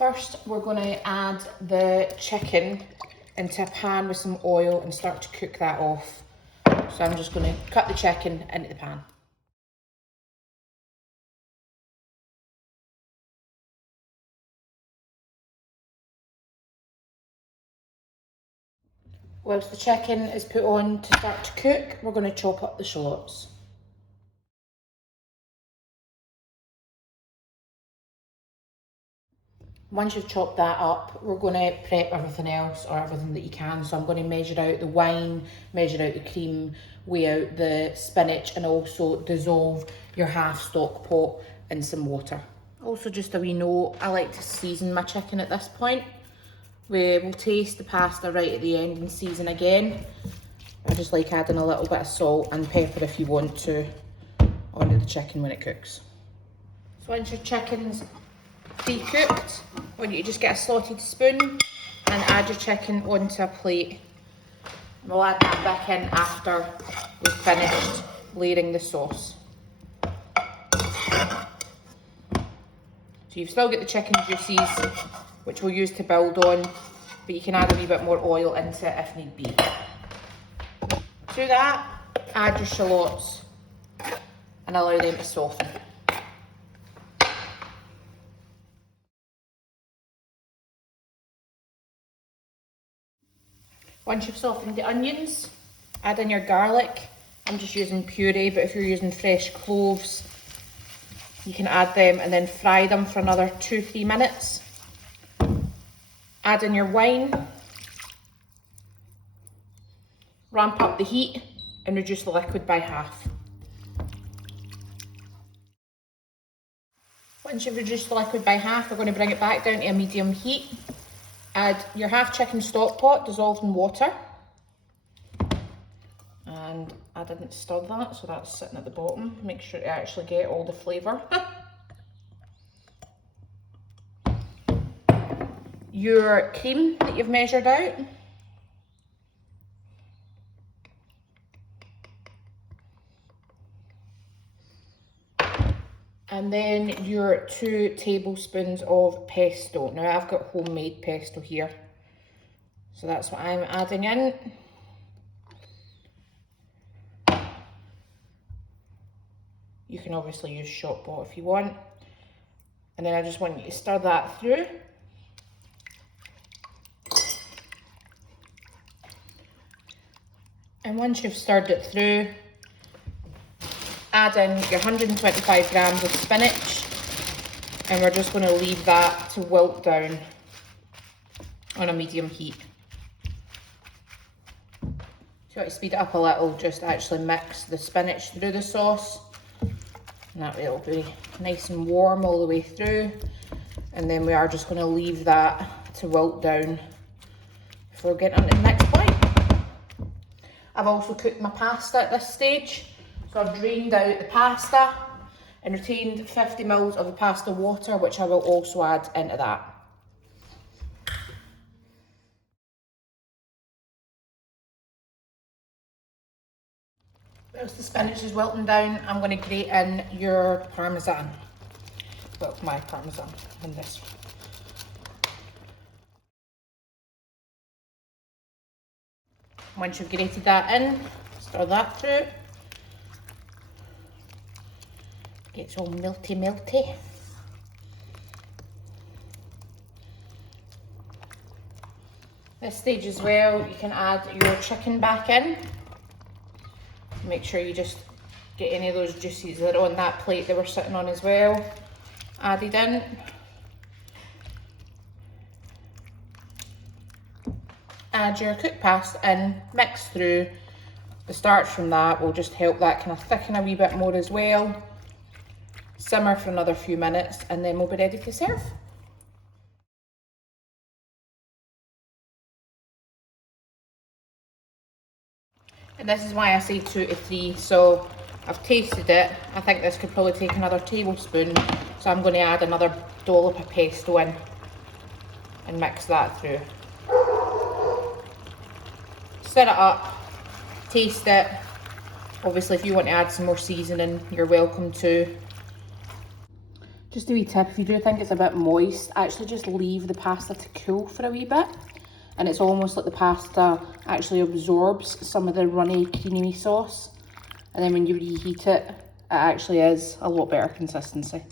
First, we're going to add the chicken into a pan with some oil and start to cook that off. So I'm just going to cut the chicken into the pan. Whilst the chicken is put on to start to cook, we're going to chop up the shallots. Once you've chopped that up, we're going to prep everything else, or everything that you can. So I'm going to measure out the wine, measure out the cream, weigh out the spinach, and also dissolve your half stock pot in some water. Also, just a wee note, I like to season my chicken at this point. We will taste the pasta right at the end and season again. I just like adding a little bit of salt and pepper if you want to onto the chicken when it cooks. So once your chicken's pre-cooked, I want you to just get a slotted spoon and add your chicken onto a plate. And we'll add that back in after we've finished layering the sauce. So you've still got the chicken juices, which we'll use to build on, but you can add a wee bit more oil into it if need be. To that, add your shallots and allow them to soften. Once you've softened the onions, add in your garlic. I'm just using puree, but if you're using fresh cloves, you can add them and then fry them for another 2-3 minutes. Add in your wine, ramp up the heat and reduce the liquid by half. Once you've reduced the liquid by half, we're going to bring it back down to a medium heat. Add your half chicken stock pot dissolved in water. And I didn't stir that, so that's sitting at the bottom. Make sure to actually get all the flavour. Your cream that you've measured out. And then your 2 tablespoons of pesto. Now I've got homemade pesto here, so that's what I'm adding in. You can obviously use shop bought if you want. And then I just want you to stir that through. And once you've stirred it through, add in your 125 grams of spinach, and we're just going to leave that to wilt down on a medium heat. If you want to speed it up a little, just actually mix the spinach through the sauce, and that way it'll be nice and warm all the way through. And then we are just going to leave that to wilt down before getting on to the next point. I've also cooked my pasta at this stage. So I've drained out the pasta and retained 50 ml of the pasta water, which I will also add into that. Whilst the spinach is wilting down, I'm going to grate in your parmesan. Well, my parmesan in this. Once you've grated that in, stir that through. Gets all melty. This stage as well, you can add your chicken back in. Make sure you just get any of those juices that are on that plate that we're sitting on as well added in. Add your cooked pasta in, mix through. The starch from that will just help that kind of thicken a wee bit more as well. Simmer for another few minutes and then we'll be ready to serve. And this is why I say 2 to 3. So I've tasted it. I think this could probably take another tablespoon. So I'm going to add another dollop of pesto in and mix that through. Stir it up, taste it. Obviously if you want to add some more seasoning, you're welcome to. Just a wee tip, if you do think it's a bit moist, actually just leave the pasta to cool for a wee bit. And it's almost like the pasta actually absorbs some of the runny, creamy sauce. And then when you reheat it, it actually is a lot better consistency.